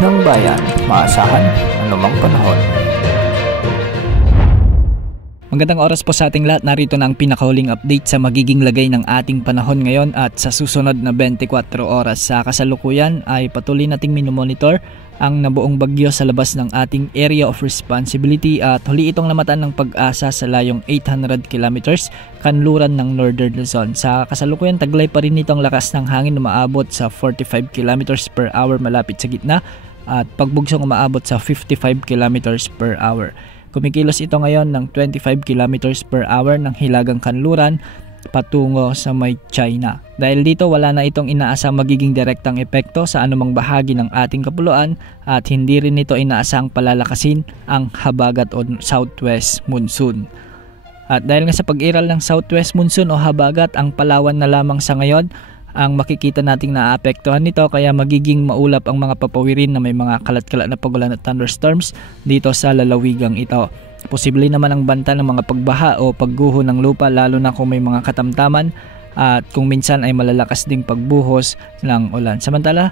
ng bayan, maasahan anumang panahon. Magandang oras po sa ating lahat. Narito na ang pinakahuling update sa magiging lagay ng ating panahon ngayon at sa susunod na 24 oras. Sa kasalukuyan ay patuloy nating minomonitor ang nabuong bagyo sa labas ng ating area of responsibility at huli itong namatan ng Pag-asa sa layong 800 kilometers kanluran ng Northern Luzon. Sa kasalukuyan, taglay pa rin itong lakas ng hangin na umaabot sa 45 kilometers per hour malapit sa gitna at pagbugsong umaabot sa 55 kilometers per hour. Kumikilos ito ngayon ng 25 kilometers per hour ng hilagang kanluran patungo sa may China. Dahil dito wala na itong inaasang magiging direktang epekto sa anumang bahagi ng ating kapuluan at hindi rin ito inaasang palalakasin ang habagat o southwest monsoon. At dahil nga sa pag-iral ng southwest monsoon o habagat ang Palawan na lamang sa ngayon ang makikita nating naapektuhan nito, kaya magiging maulap ang mga papawirin na may mga kalat-kalat na pagulan at thunderstorms dito sa lalawigang ito. Posible naman ang banta ng mga pagbaha o pagguho ng lupa lalo na kung may mga katamtaman at kung minsan ay malalakas ding pagbuhos ng ulan. Samantala,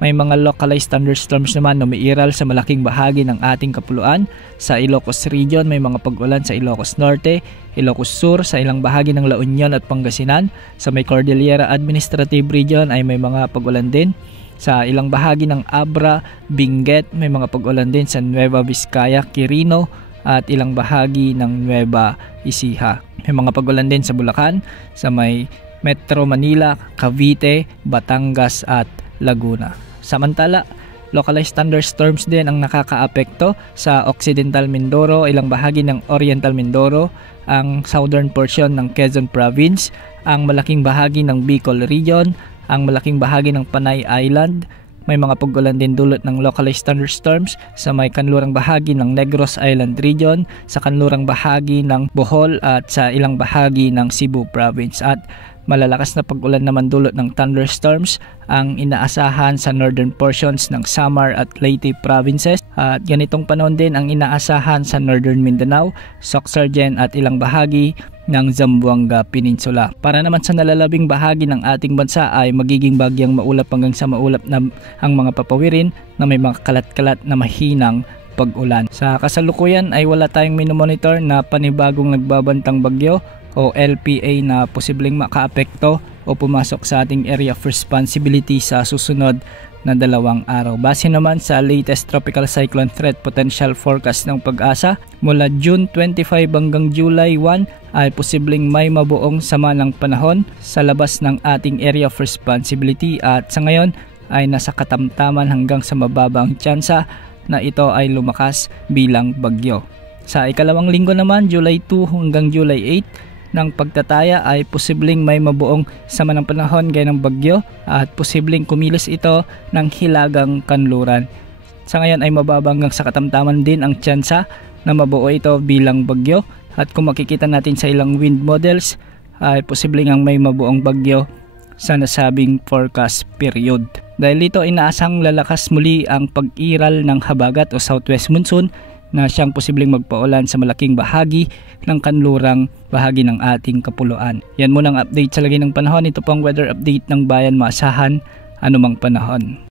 may mga localized thunderstorms naman na umiiral sa malaking bahagi ng ating kapuluan. Sa Ilocos Region, may mga pag-ulan sa Ilocos Norte, Ilocos Sur, sa ilang bahagi ng La Union at Pangasinan. Sa may Cordillera Administrative Region ay may mga pag-ulan din. Sa ilang bahagi ng Abra, Benguet, may mga pag-ulan din sa Nueva Vizcaya, Quirino at ilang bahagi ng Nueva Ecija. May mga pag-ulan din sa Bulacan, sa may Metro Manila, Cavite, Batangas at Laguna. Samantala, localized thunderstorms din ang nakakaapekto sa Occidental Mindoro, ilang bahagi ng Oriental Mindoro, ang southern portion ng Quezon Province, ang malaking bahagi ng Bicol Region, ang malaking bahagi ng Panay Island. May mga pag-ulan din dulot ng localized thunderstorms sa may kanlurang bahagi ng Negros Island Region, sa kanlurang bahagi ng Bohol at sa ilang bahagi ng Cebu Province. At malalakas na pag-ulan naman dulot ng thunderstorms ang inaasahan sa northern portions ng Samar at Leyte provinces. At ganitong panahon din ang inaasahan sa northern Mindanao, Sorsogon at ilang bahagi ng Zamboanga Peninsula. Para naman sa nalalabing bahagi ng ating bansa ay magiging bagyang maulap hanggang sa maulap na ang mga papawirin na may mga kalat-kalat na mahinang pag-ulan. Sa kasalukuyan ay wala tayong minomonitor na panibagong nagbabantang bagyo o LPA na posibleng makaapekto o pumasok sa ating area of responsibility sa susunod na 2 araw. Base naman sa latest tropical cyclone threat potential forecast ng Pag-asa, mula June 25 hanggang July 1 ay posibleng may mabuong sama ng panahon sa labas ng ating area of responsibility at sa ngayon ay nasa katamtaman hanggang sa mababang tsansa na ito ay lumakas bilang bagyo. Sa ikalawang linggo naman, July 2 hanggang July 8 ng pagtataya ay posibleng may mabuong sama ng panahon gaya ng bagyo at posibleng kumilos ito ng hilagang kanluran. Sa ngayon ay mababa hanggang sa katamtaman din ang tsansa na mabuo ito bilang bagyo at kung makikita natin sa ilang wind models ay posibleng ang may mabuong bagyo sa nasabing forecast period. Dahil dito inaasang lalakas muli ang pag-iral ng habagat o southwest monsoon na siyang posibleng magpaulan sa malaking bahagi ng kanlurang bahagi ng ating kapuluan. Yan muna ang update sa lagay ng panahon. Ito po ang weather update ng bayan, maasahan anumang panahon.